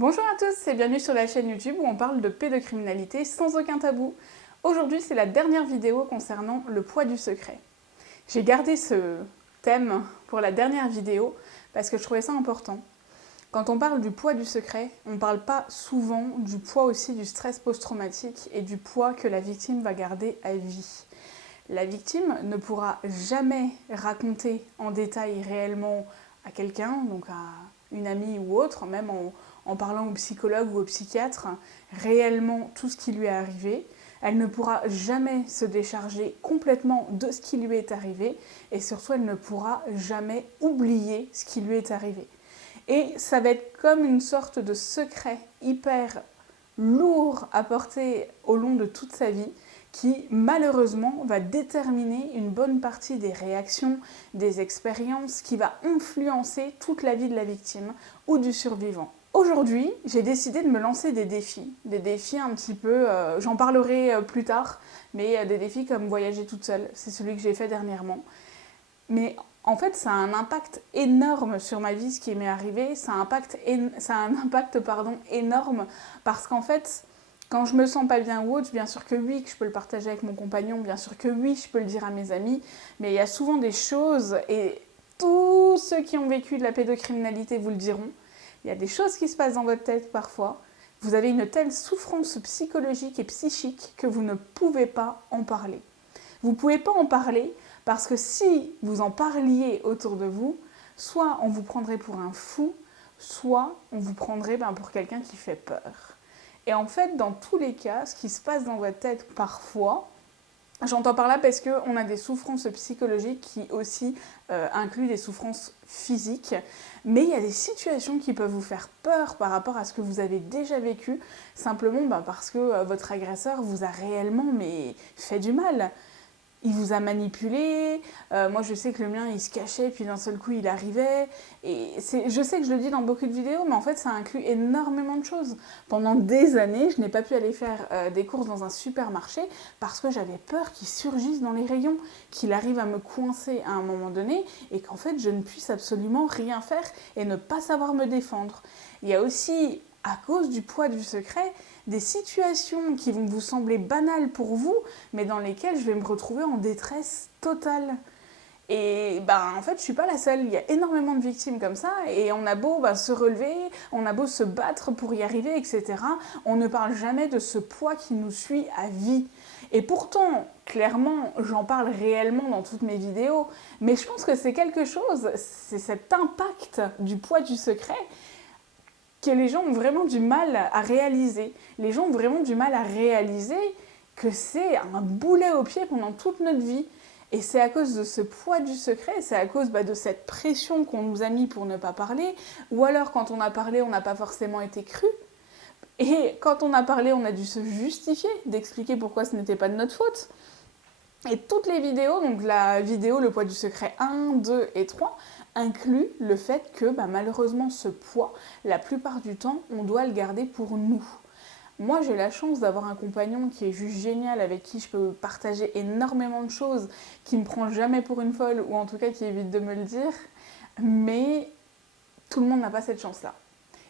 Bonjour à tous et bienvenue sur la chaîne YouTube où on parle de pédocriminalité sans aucun tabou. Aujourd'hui, c'est la dernière vidéo concernant le poids du secret. J'ai gardé ce thème pour la dernière vidéo parce que je trouvais ça important. Quand on parle du poids du secret, on ne parle pas souvent du poids aussi du stress post-traumatique et du poids que la victime va garder à vie. La victime ne pourra jamais raconter en détail réellement à quelqu'un, donc à une amie ou autre, même en parlant au psychologue ou au psychiatre, réellement tout ce qui lui est arrivé. Elle ne pourra jamais se décharger complètement de ce qui lui est arrivé et surtout elle ne pourra jamais oublier ce qui lui est arrivé. Et ça va être comme une sorte de secret hyper lourd à porter au long de toute sa vie qui malheureusement va déterminer une bonne partie des réactions, des expériences, qui va influencer toute la vie de la victime ou du survivant. Aujourd'hui, j'ai décidé de me lancer des défis un petit peu, j'en parlerai plus tard, mais des défis comme voyager toute seule, c'est celui que j'ai fait dernièrement. Mais en fait, ça a un impact énorme sur ma vie, ce qui m'est arrivé, ça a un impact énorme, parce qu'en fait, quand je me sens pas bien ou autre, bien sûr que oui, que je peux le partager avec mon compagnon, bien sûr que oui, je peux le dire à mes amis, mais il y a souvent des choses, et tous ceux qui ont vécu de la pédocriminalité vous le diront, il y a des choses qui se passent dans votre tête parfois, vous avez une telle souffrance psychologique et psychique que vous ne pouvez pas en parler. Vous ne pouvez pas en parler parce que si vous en parliez autour de vous, soit on vous prendrait pour un fou, soit on vous prendrait pour quelqu'un qui fait peur. Et en fait, dans tous les cas, ce qui se passe dans votre tête parfois, j'entends par là parce qu'on a des souffrances psychologiques qui aussi incluent des souffrances physiques, mais il y a des situations qui peuvent vous faire peur par rapport à ce que vous avez déjà vécu, simplement parce que votre agresseur vous a réellement fait du mal. Il vous a manipulé, moi je sais que le mien il se cachait puis d'un seul coup il arrivait, et je sais que je le dis dans beaucoup de vidéos, mais en fait ça inclut énormément de choses. Pendant des années je n'ai pas pu aller faire des courses dans un supermarché parce que j'avais peur qu'il surgisse dans les rayons, qu'il arrive à me coincer à un moment donné et qu'en fait je ne puisse absolument rien faire et ne pas savoir me défendre. Il y a aussi, à cause du poids du secret, des situations qui vont vous sembler banales pour vous, mais dans lesquelles je vais me retrouver en détresse totale. Et en fait, je suis pas la seule. Il y a énormément de victimes comme ça, et on a beau se relever, on a beau se battre pour y arriver, etc. On ne parle jamais de ce poids qui nous suit à vie. Et pourtant, clairement, j'en parle réellement dans toutes mes vidéos, mais je pense que c'est quelque chose, c'est cet impact du poids du secret que les gens ont vraiment du mal à réaliser. Les gens ont vraiment du mal à réaliser que c'est un boulet au pied pendant toute notre vie. Et c'est à cause de ce poids du secret, c'est à cause de cette pression qu'on nous a mis pour ne pas parler, ou alors quand on a parlé, on n'a pas forcément été cru. Et quand on a parlé, on a dû se justifier, d'expliquer pourquoi ce n'était pas de notre faute. Et toutes les vidéos, donc la vidéo Le poids du secret 1, 2 et 3, inclut le fait que malheureusement ce poids, la plupart du temps, on doit le garder pour nous. Moi j'ai la chance d'avoir un compagnon qui est juste génial, avec qui je peux partager énormément de choses, qui me prend jamais pour une folle, ou en tout cas qui évite de me le dire, mais tout le monde n'a pas cette chance-là.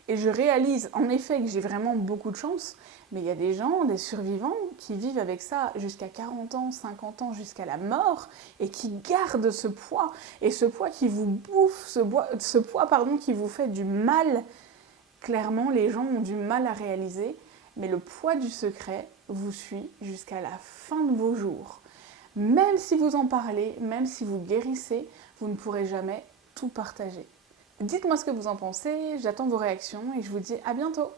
Et je réalise en effet que j'ai vraiment beaucoup de chance, mais il y a des gens, des survivants, qui vivent avec ça jusqu'à 40 ans, 50 ans, jusqu'à la mort, et qui gardent ce poids. Et ce poids qui vous bouffe, ce poids qui vous fait du mal. Clairement, les gens ont du mal à réaliser, mais le poids du secret vous suit jusqu'à la fin de vos jours. Même si vous en parlez, même si vous guérissez, vous ne pourrez jamais tout partager. Dites-moi ce que vous en pensez, j'attends vos réactions et je vous dis à bientôt.